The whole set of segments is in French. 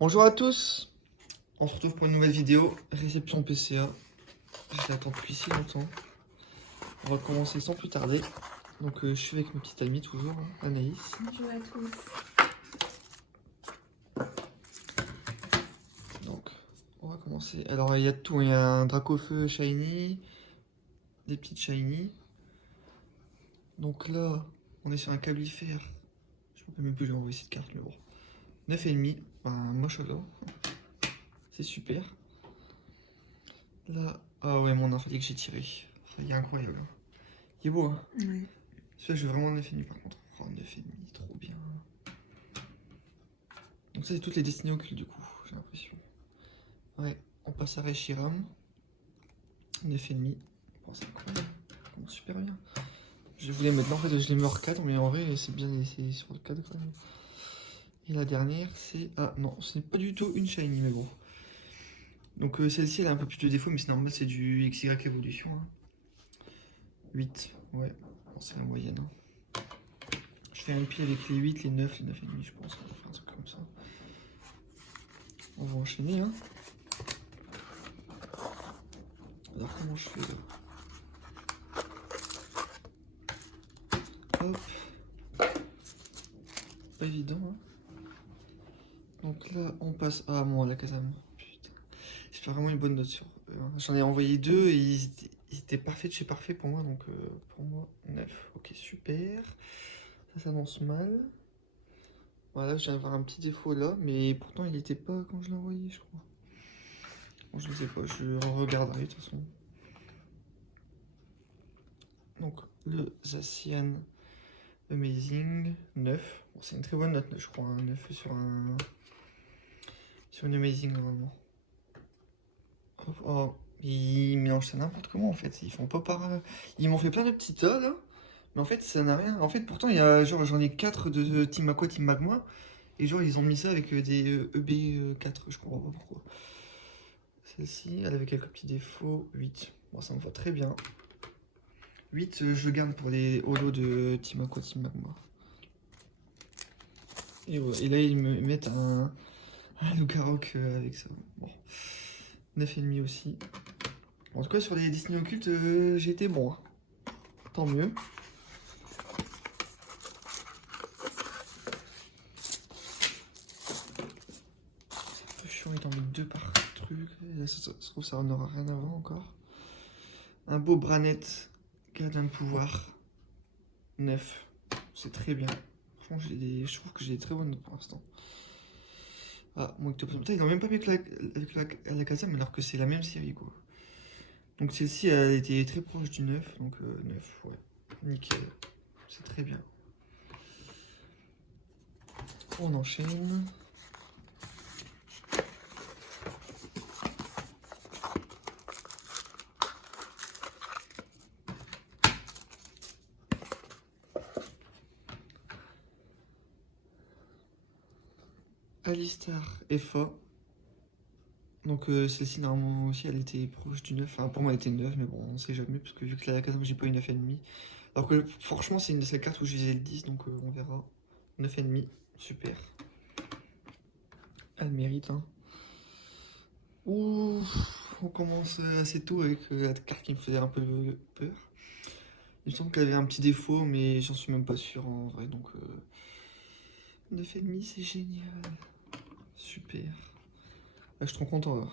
Bonjour à tous, on se retrouve pour une nouvelle vidéo, réception PCA. Je l'attends depuis si longtemps. On va commencer sans plus tarder. Donc je suis avec ma petite amie toujours, hein, Anaïs. Bonjour à tous. Donc on va commencer. Alors il y a de tout, il y a un Dracofeu shiny, des petites shiny. Donc là on est sur un cablifère. Je ne peux même plus lui envoyer cette carte mais bon. 9,5, moche là. C'est super. Là, ah ouais mon fallait que j'ai tiré. Il est incroyable. Il est beau hein. Oui. Celui-là, je veux vraiment 9,5 par contre. Oh, 9,5, trop bien. Donc, ça, c'est toutes les destinées occultes du coup, j'ai l'impression. Ouais, on passe à Reshiram. 9,5. Bon, c'est incroyable. Ça commence super bien. Je voulais maintenant, en fait, je l'ai mis hors cadre, mais en vrai, c'est bien laissé sur le cadre quand même. Et la dernière, c'est. Ah non, ce n'est pas du tout une shiny, mais bon. Donc, celle-ci, elle a un peu plus de défauts, mais c'est normal, c'est du XY évolution. Hein. 8, ouais. Bon, c'est la moyenne. Hein. Je fais un pile avec les 8, les 9, les 9,5, je pense. On va faire un truc comme ça. On va enchaîner. Hein. Alors, comment je fais là? Hop. Pas évident. Hein. Donc là, on passe. Ah, bon, la Kazam. Putain. J'espère vraiment une bonne note sur. J'en ai envoyé deux et ils étaient parfaits de chez parfait pour moi. Donc, pour moi, 9. Ok, super. Ça s'annonce mal. Voilà, je viens d'avoir un petit défaut là, mais pourtant il était pas quand je l'ai envoyé, je crois. Bon, je ne sais pas, je regarderai de toute façon. Donc, le Zacian Amazing 9. Bon, c'est une très bonne note, je crois. Un 9 sur une Amazing normalement. Oh, oh, ils mélangent ça n'importe comment en fait. Ils font pas par. Ils m'ont fait plein de petits tas là. Mais en fait, ça n'a rien. En fait, pourtant, il y a genre, j'en ai 4 de Team Aqua, Team Magma. Et genre, ils ont mis ça avec des EB4, je comprends pas pourquoi. Celle-ci, elle avait quelques petits défauts. 8. Bon, ça me va très bien. 8, je le garde pour les holos de Team Aqua, Team Magma. Et, ouais, et là, ils me mettent un Lucaroc avec ça. Bon. 9,5 aussi. En tout cas, sur les destinées occultes, j'ai été bon. Hein. Tant mieux. Un peu chiant, il t'en met 2 par truc. Et là, ça se trouve, ça n'aura rien à voir encore. Un beau Branette, garde un pouvoir. 9. C'est très bien. Franchement, je trouve que j'ai des très bonnes notes pour l'instant. Ah, mon Octopus. Putain, ils n'ont même pas mis avec la Kazam alors que c'est la même série quoi. Donc celle-ci elle était très proche du 9, donc 9, ouais. Nickel. C'est très bien. On enchaîne. Alistar FA. Donc celle-ci normalement aussi elle était proche du 9. Enfin pour moi elle était 9 mais bon on sait jamais parce que vu que la Kazam j'ai pas eu 9,5. Alors que franchement c'est une de ces cartes où je visais le 10 donc on verra. 9,5, super. Elle mérite hein. Ouh, on commence assez tôt avec la carte qui me faisait un peu peur. Il me semble qu'elle avait un petit défaut, mais j'en suis même pas sûr en vrai. Donc 9,5, c'est génial. Super. Là, je suis trop content là.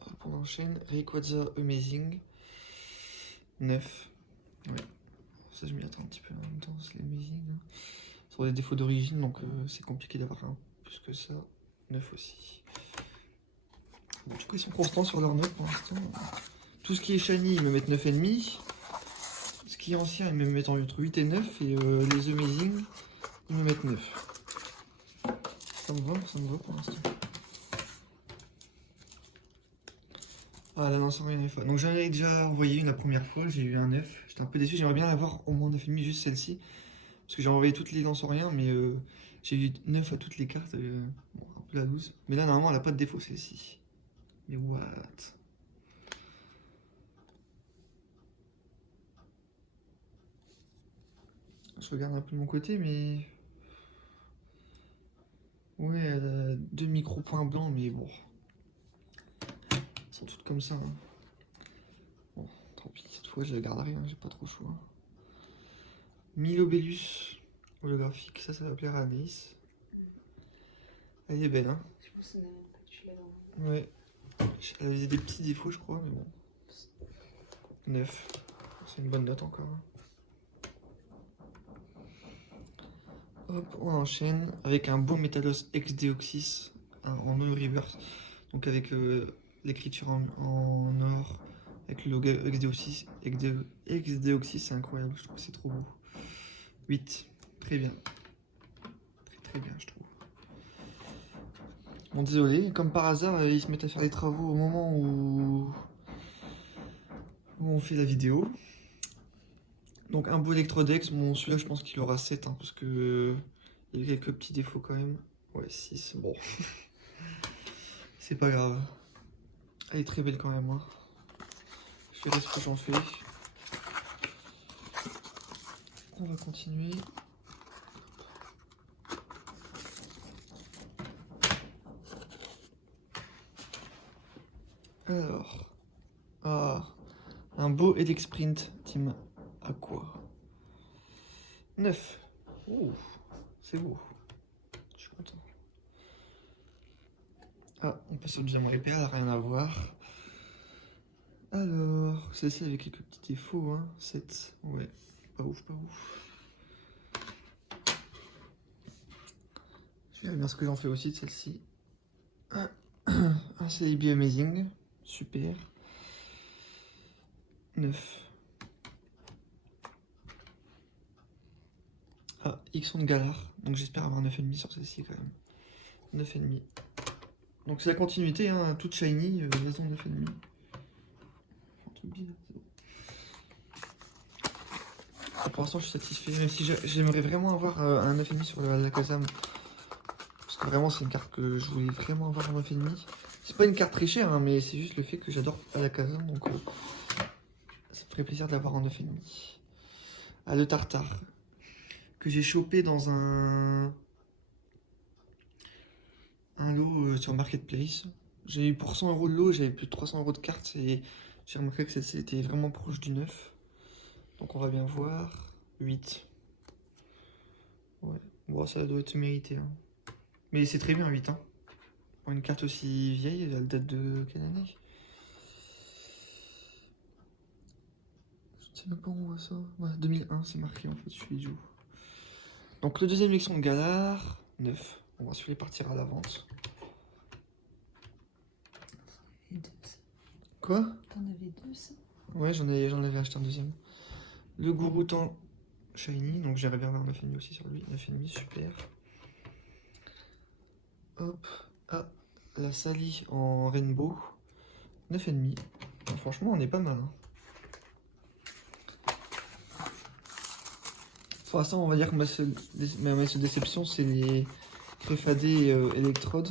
Hop, on enchaîne. Rayquaza Amazing. 9. Ouais. Ça, je m'y attends un petit peu en même temps, c'est l'Amazing. Hein. Sur des défauts d'origine, donc c'est compliqué d'avoir un plus que ça. 9 aussi. Bon, du coup, ils sont constants sur leur note pour l'instant. Tout ce qui est shiny, ils me mettent 9,5. Ce qui est ancien, ils me mettent entre 8 et 9. Et les Amazing, ils me mettent 9. Ça me va pour l'instant. Ah là, non, c'est rien FA. Donc j'en ai déjà envoyé une la première fois, j'ai eu un 9. J'étais un peu déçu, j'aimerais bien l'avoir au moins 9,5, juste celle-ci. Parce que j'ai envoyé toutes les lances en rien, mais j'ai eu 9 à toutes les cartes. Bon, un peu la loose. Mais là, normalement, elle a pas de défaut celle-ci. Mais what? Je regarde un peu de mon côté, mais. Ouais, elle a 2 micro-points blancs, mais bon. Elles sont toutes comme ça. Hein. Bon, tant pis, cette fois je la garderai, hein, j'ai pas trop le choix. Milobellus holographique, ça va plaire à Anaïs. Elle est belle, hein. Je me souviens même pas que tu l'avais en... Ouais. Elle avait des petits défauts, je crois, mais bon. 9. C'est une bonne note encore. Hop, on enchaîne avec un beau Metalos XDeoxys en no reverse. Donc avec l'écriture en or, avec le logo XDeoxys. XDeoxys, c'est incroyable, je trouve que c'est trop beau. 8. Très bien. Très bien, je trouve. Bon, désolé, comme par hasard, ils se mettent à faire les travaux au moment où on fait la vidéo. Donc un beau Electrodex, bon celui-là je pense qu'il aura 7 hein, parce que il y a quelques petits défauts quand même. Ouais 6, bon. C'est pas grave. Elle est très belle quand même. Hein. Je verrai ce que j'en fais. On va continuer. Alors. Ah. Un beau Edex Print Team Aqua. 9. Oh, c'est beau. Je suis content. Ah, on passe au deuxième repair, elle n'a rien à voir. Alors, celle-ci avec quelques petits défauts, hein. 7. Ouais, pas ouf, pas ouf. Je verrai bien ce que j'en fais aussi de celle-ci. Un CIB Amazing. Super. 9. Ah, Ixon de Galar. Donc j'espère avoir 9,5 sur celle-ci quand même. 9,5. Donc c'est la continuité, hein, toute shiny, raison 9,5. Un truc bizarre, c'est bon. Pour l'instant je suis satisfait, même si j'aimerais vraiment avoir un 9,5 sur la Kazam. Parce que vraiment c'est une carte que je voulais vraiment avoir en 9,5. C'est pas une carte très chère, hein, mais c'est juste le fait que j'adore la Kazam, donc ça me ferait plaisir de l'avoir en 9,5. Ah, le tartare. Que j'ai chopé dans un lot sur Marketplace. J'ai eu pour 100 € de lot, j'avais plus de 300 € de cartes et j'ai remarqué que celle-ci était vraiment proche du 9. Donc on va bien voir. 8. Ouais, bon, ça doit être mérité. Hein. Mais c'est très bien 8. Hein. Pour une carte aussi vieille, elle date de quelle année? Je ne sais même pas où on voit ça. Ouais, 2001, c'est marqué en fait, je suis joue. Donc le deuxième élection de Galar, 9. On va celui-là partir à la vente. Quoi? T'en avais 2 ça? Ouais, j'en avais acheté un deuxième. Le Gouroutan Shiny, donc j'irais bien avoir 9,5 aussi sur lui. 9,5, super. Hop, ah, la Sally en Rainbow. 9,5. Bon, franchement, on est pas mal. Hein. Pour l'instant, on va dire que ma seule déception, c'est les Crefadé Electrode.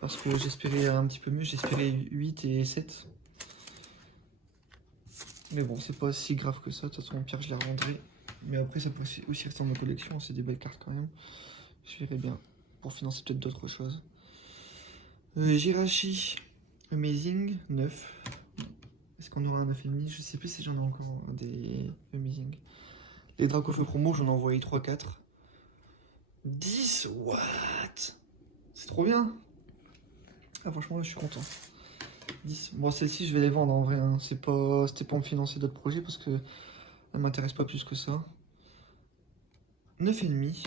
Parce que j'espérais un petit peu mieux, j'espérais 8 et 7. Mais bon, c'est pas si grave que ça. De toute façon, au pire, je les revendrai. Mais après, ça peut aussi rester dans ma collection. C'est des belles cartes quand même. Je verrai bien. Pour financer peut-être d'autres choses. Jirachi Amazing 9. Est-ce qu'on aura un 9,5? Je sais plus si j'en ai encore des Amazing. Les Dracofeu promo, j'en ai envoyé 3-4. 10. What? C'est trop bien. Ah, franchement, je suis content. 10. Bon, celles-ci, je vais les vendre en vrai. Hein. C'était pour me financer d'autres projets parce que elles m'intéressent pas plus que ça. 9,5.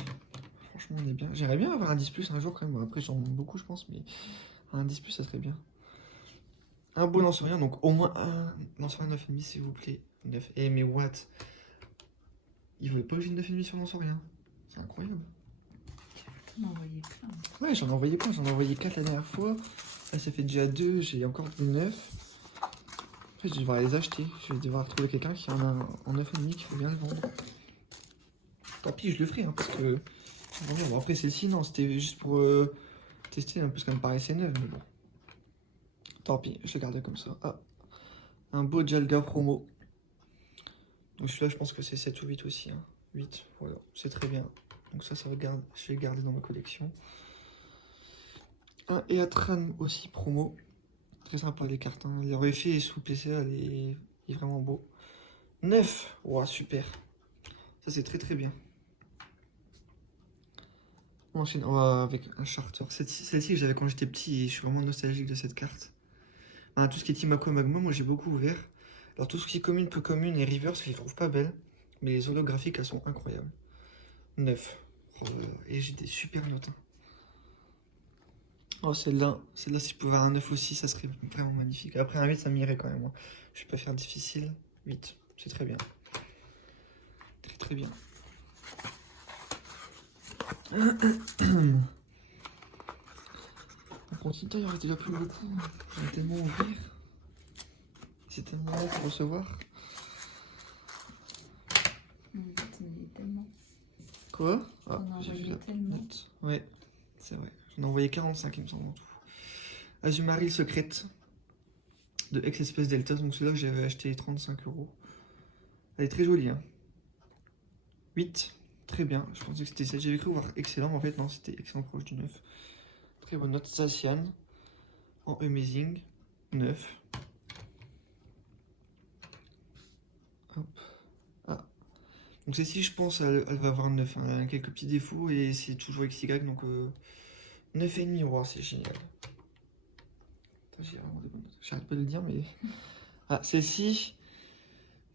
Franchement, on est bien. J'aimerais bien avoir un 10 plus un jour quand même. Bon, après, j'en ai beaucoup, je pense, mais un 10 plus, ça serait bien. Un beau lanceur, donc au moins un lanceur 9,5, s'il vous plaît. 9. Eh, mais what? Il voulait pas que j'ai une 9,5 sur lanceur. C'est incroyable. T'en as envoyé plein. Ouais, j'en ai envoyé plein. J'en ai envoyé 4 la dernière fois. Là, ça fait déjà 2. J'ai encore des 9. Après, je vais devoir les acheter. Je vais devoir trouver quelqu'un qui en a en 9,5 qui veut bien le vendre. Tant pis, je le ferai, hein, parce que... Bon, après, celle-ci, non, c'était juste pour tester, un peu, parce qu'elle me paraissait neuve, mais bon. Tant pis, je l'ai gardé comme ça. Ah, un beau Jalga promo. Donc celui-là, je pense que c'est 7 ou 8 aussi. Hein. 8, voilà, c'est très bien. Donc ça va je vais le garder dans ma collection. Un Eatran aussi promo. Très sympa les cartes. Hein. Le effet sous PCA est vraiment beau. 9. Wow, super. Ça c'est très très bien. On enchaîne avec un charter. Celle-ci j'avais quand j'étais petit et je suis vraiment nostalgique de cette carte. Tout ce qui est Team Aqua Magma, moi j'ai beaucoup ouvert. Alors tout ce qui est commune, peu commune et reverse, je les trouve pas belles. Mais les holographiques elles sont incroyables. 9. Oh, et j'ai des super notes. Hein. Oh celle-là, si je pouvais avoir un 9 aussi, ça serait vraiment magnifique. Après un 8 ça m'irait quand même. Hein. Je vais pas faire difficile. 8, c'est très bien. Très très bien. On continue, il y aurait déjà plus beaucoup. J'en ai tellement ouvert. C'est tellement long pour recevoir. Tellement. Quoi? On en j'ai vu envoyé la tellement. note. Ouais, c'est vrai. J'en ai envoyé 45 il me semble en tout. Azumarill secrète de Ex-Espèce Delta. Donc celui-là que j'avais acheté 35 €. Elle est très jolie. Hein. 8. Très bien. Je pensais que c'était ça. J'avais cru voir excellent, mais en fait non, c'était excellent proche du 9. Très bonne note. Zacian en Amazing. 9. Hop. Ah. Donc celle-ci, je pense, elle va avoir 9. Hein. Elle a quelques petits défauts et c'est toujours XY. Donc 9,5. Wow, c'est génial. J'ai vraiment des bonnes notes. J'arrête pas de le dire, mais... Ah, celle-ci,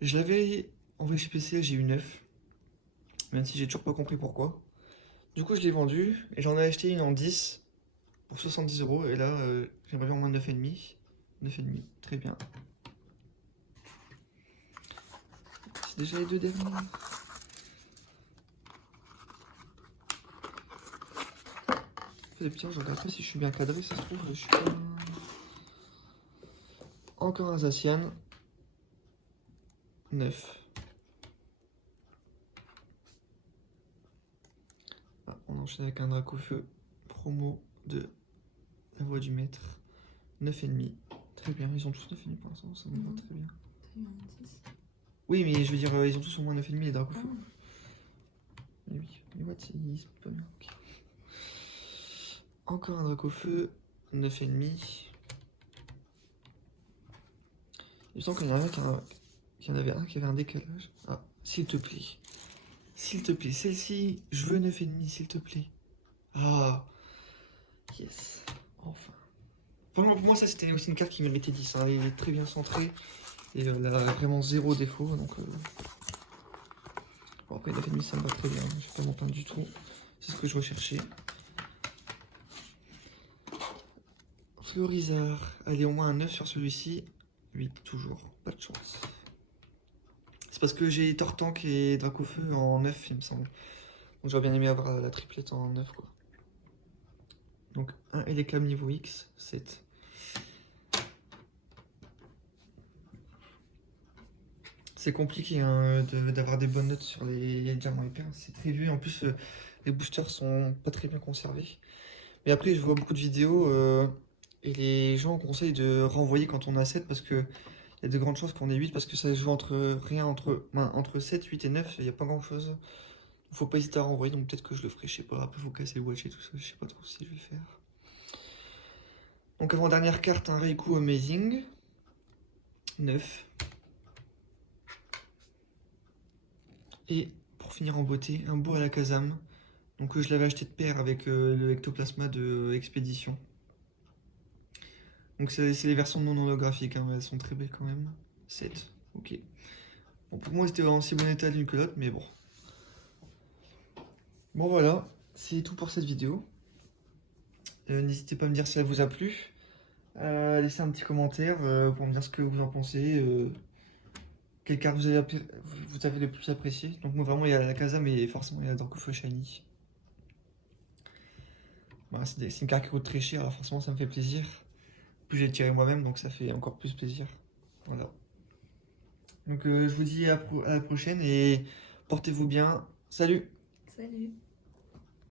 je l'avais envoyée chez PC, j'ai eu 9. Même si j'ai toujours pas compris pourquoi. Du coup, je l'ai vendue et j'en ai acheté une en 10 pour 70 €. Et là, j'aimerais bien au moins 9,5. 9,5, très bien. C'est déjà les deux derniers. Les petits, je regarde pas si je suis bien cadré, ça se trouve. Je suis pas... Encore un Zacian. 9. Ah, on enchaîne avec un Dracofeu. Promo de la voix du maître. 9,5. Très bien, ils ont tous 9,5 pour l'instant, ça me va très bien. Oui, mais je veux dire, ils ont tous au moins 9,5 les Dracofeu. Mais oui, mais what, c'est pas bien. Okay. Encore un Dracofeu. 9,5. Il me semble qu'il y en avait un qui avait un décalage. Ah, s'il te plaît. S'il te plaît, celle-ci, je veux 9,5, s'il te plaît. Ah, yes, enfin. Vraiment, pour moi, ça c'était aussi une carte qui méritait 10. Hein. Elle est très bien centrée et elle a vraiment zéro défaut. Donc, bon, après, 9,5, ça me va très bien. Je vais pas m'en plaindre du tout. C'est ce que je recherchais. Florizard, allez, au moins un 9 sur celui-ci. 8 toujours, pas de chance. C'est parce que j'ai Tortank et Dracofeu en 9, il me semble. Donc j'aurais bien aimé avoir la triplette en 9, quoi. Donc un Elekam niveau X, 7. C'est compliqué hein, d'avoir des bonnes notes sur les diamants hyper, c'est très vieux. En plus, les boosters sont pas très bien conservés. Mais après, je vois beaucoup de vidéos et les gens conseillent de renvoyer quand on a 7 parce que il y a de grandes chances qu'on ait 8 parce que ça se joue entre 7, 8 et 9, il n'y a pas grand chose. Faut pas hésiter à renvoyer, donc peut-être que je le ferai, je sais pas. Après, faut casser le watch et tout ça, je sais pas trop si je vais le faire. Donc, avant-dernière carte, un Raikou Amazing. 9. Et pour finir en beauté, un beau Alakazam. Donc, je l'avais acheté de pair avec le Ectoplasma de Expédition. Donc, c'est les versions non holographiques, hein, elles sont très belles quand même. 7, ok. Bon, pour moi, c'était en si bon état l'une que l'autre, mais bon. Bon, voilà, c'est tout pour cette vidéo. N'hésitez pas à me dire si ça vous a plu. Laissez un petit commentaire pour me dire ce que vous en pensez. Quelle carte vous avez le plus apprécié. Donc moi vraiment il y a la Casa mais forcément il y a Dracofeu Shiny. Voilà, c'est une carte qui coûte très cher alors forcément ça me fait plaisir. Puis j'ai tiré moi-même donc ça fait encore plus plaisir. Voilà. Donc je vous dis à la prochaine et portez-vous bien. Salut! Salut!